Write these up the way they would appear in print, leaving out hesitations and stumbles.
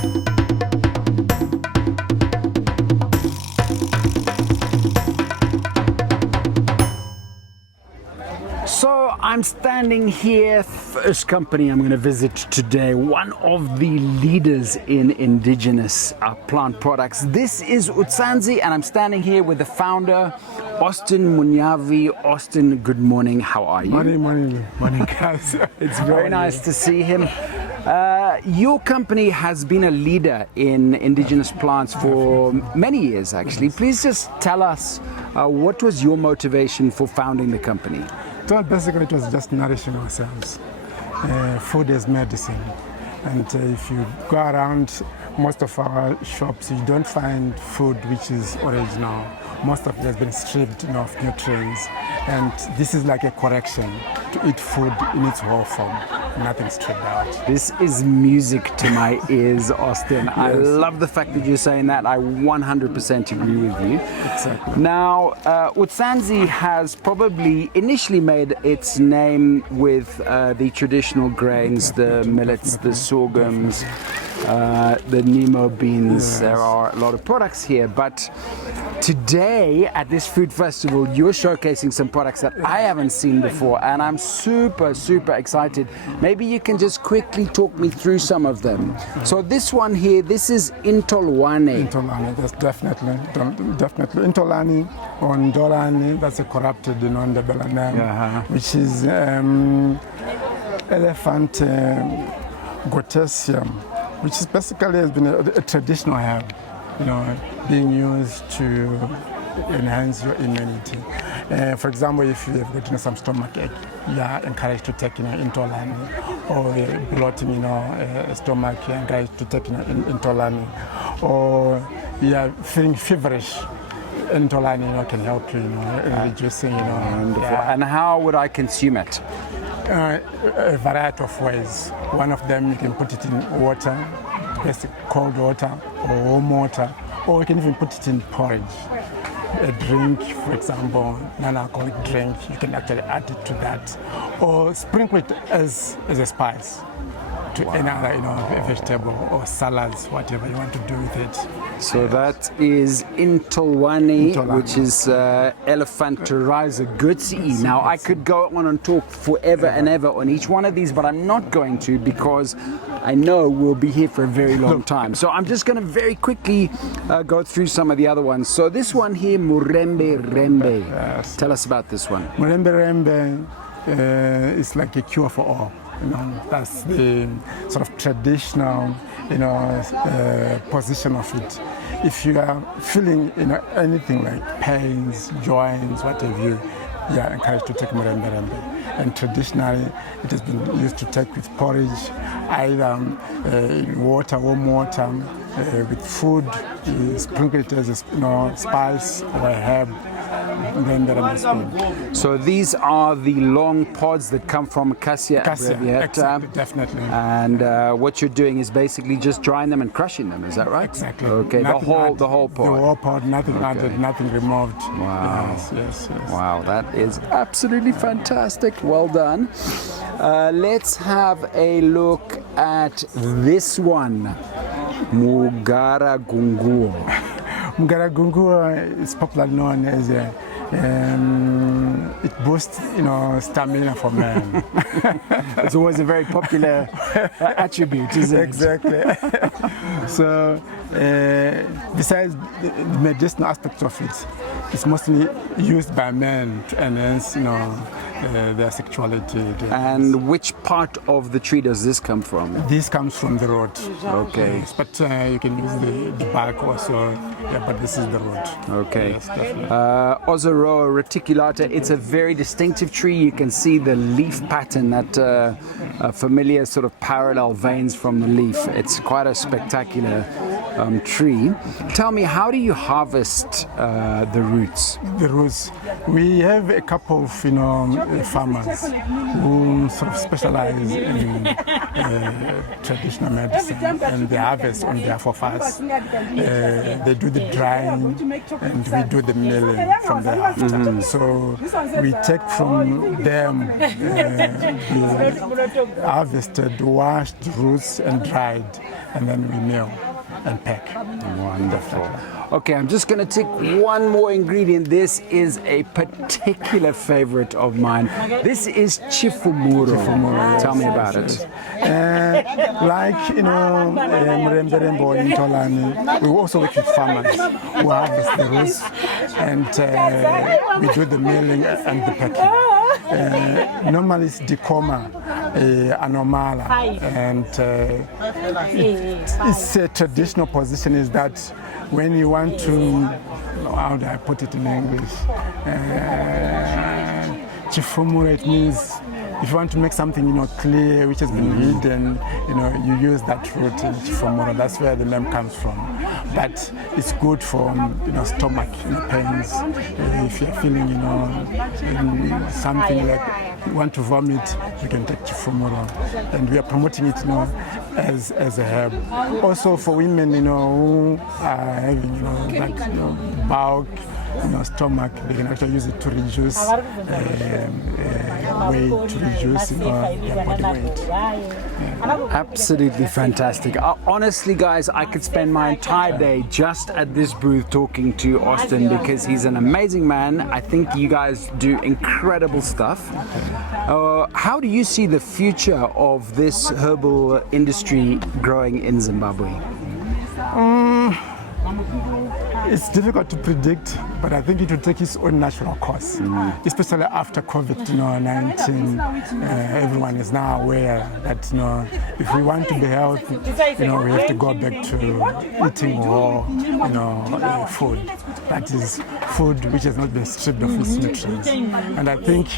So I'm standing here, first company I'm going to visit today, one of the leaders in indigenous plant products. This is Utsanzi, and I'm standing here with the founder, Austin Munyavhi. Austin, good morning. How are you? Morning, guys. It's very nice to see him. Your company has been a leader in indigenous plants for many years, actually. Please just tell us what was your motivation for founding the company? So basically, it was just nourishing ourselves. Food is medicine, and if you go around most of our shops, you don't find food which is original. Most of it has been stripped of nutrients, and this is like a correction to eat food in its whole form, nothing stripped out. This is music to my ears, Austin. Yes. I love the fact that you're saying that. I 100% agree with you. Exactly. Now, Utsanzi has probably initially made its name with the traditional grains, the millets, the sorghums, the Nemo beans. Yes. There are a lot of products here, but today at this food festival, you're showcasing some products that I haven't seen before, and I'm super excited. Maybe you can just quickly talk me through some of them. So this one here, this is Intolwani. Intolwani, that's definitely. Intolwani or Ndolani, that's a corrupted, Ndebele name, which is elephant gotesium, which is basically has been a traditional herb, being used to enhance your immunity. For example, if you have got some stomach ache, you are encouraged to take Intolwani, or bloating, stomach, you are encouraged to take Intolwani, or you are feeling feverish. Intolwani, can help you, in reducing, And how would I consume it? A variety of ways. One of them, you can put it in water, basic cold water or warm water, or you can even put it in porridge. A drink, for example, non-alcoholic drink, you can actually add it to that, or sprinkle it as a spice to another, vegetable or salads, whatever you want to do with it. So that is Intolwani, which is Elephanterizer Gutsi. Now I could go on and talk forever and ever on each one of these, but I'm not going to, because I know we'll be here for a very long time. So I'm just going to very quickly go through some of the other ones. So this one here, Murembe. Yes. Tell us about this one. Murembe is like a cure for all. That's the sort of traditional, position of it. If you are feeling, anything like pains, joints, what have you, you are encouraged to take Murembe. And traditionally, it has been used to take with porridge, either water, warm water, with food, sprinkle it as a spice or a herb. Then so these are the long pods that come from Cassia exactly, definitely. And what you're doing is basically just drying them and crushing them. Is that right? Exactly. Okay. The whole pod. The whole pod, nothing added, nothing removed. Wow. Yes. Wow, that is absolutely fantastic. Well done. Let's have a look at this one, Mugara Gunguo. Mugara Gunguo is popularly known as it boosts, stamina for men. It's always a very popular attribute, isn't it? Exactly. So, besides the medicinal aspect of it, it's mostly used by men to enhance, their sexuality. And which part of the tree does this come from? This comes from the root. Okay. Yes, but you can use the bark also. Yeah, but this is the root. Okay. Yes, definitely. Ozoroa reticulata, it's a very distinctive tree. You can see the leaf pattern, that familiar sort of parallel veins from the leaf. It's quite a spectacular tree. Tell me, how do you harvest the roots? The roots. We have a couple of farmers who sort of specialize in traditional medicine, and they harvest on behalf of us. They do the drying and we do the milling from thereafter. Mm-hmm. So we take from them the harvested, washed roots and dried, and then we mill and pack. Wonderful. Okay, I'm just going to take one more ingredient. This is a particular favorite of mine. This is chifumuro. Yes. Tell me about it. Like, Murembe or Intolwani, we also work with farmers who harvest the roots, and we do the milling and the packing. Normally it's dicoma, anomala, and its traditional position is that when you want to, how do I put it in English? Chifumuro, it means if you want to make something, clear, which has been hidden, you use that root in chifumuro. That's where the name comes from. But it's good for, stomach pains. If you're feeling, something like you want to vomit, you can take chifumuro. And we are promoting it, as a herb. Also for women, who are having, bulk, stomach, they can actually use it to reduce weight, to reduce their body weight. Absolutely fantastic. Honestly, guys, I could spend my entire day just at this booth talking to Austin because he's an amazing man. I think you guys do incredible stuff. How do you see the future of this herbal industry growing in Zimbabwe? It's difficult to predict, but I think it will take its own natural course, especially after COVID-19. Everyone is now aware that if we want to be healthy, we have to go back to eating raw, food. That is food which has not been stripped of its nutrients. And I think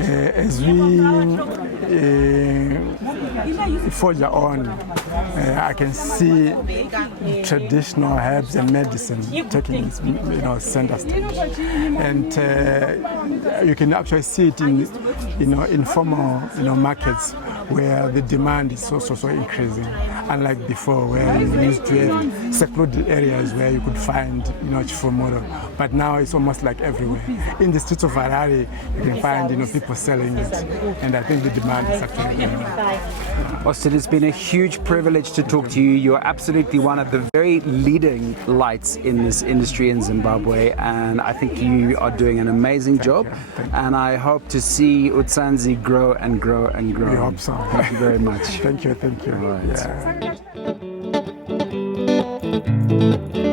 as we forge on, I can see traditional herbs and medicine taking center stage, and you can actually see it in informal markets where the demand is so increasing, unlike before where you used to have secluded areas where you could find chifumuro, but now it's almost like everywhere. In the streets of Harare, you can find people selling it, and I think the demand is actually growing. Austin, it's been a huge privilege to talk to you. You're absolutely one of the very leading lights in this industry in Zimbabwe, and I think you are doing an amazing job. And I hope to see Utsanzi grow and grow and grow. We hope so. Thank you very much. Thank you. All right. Yeah.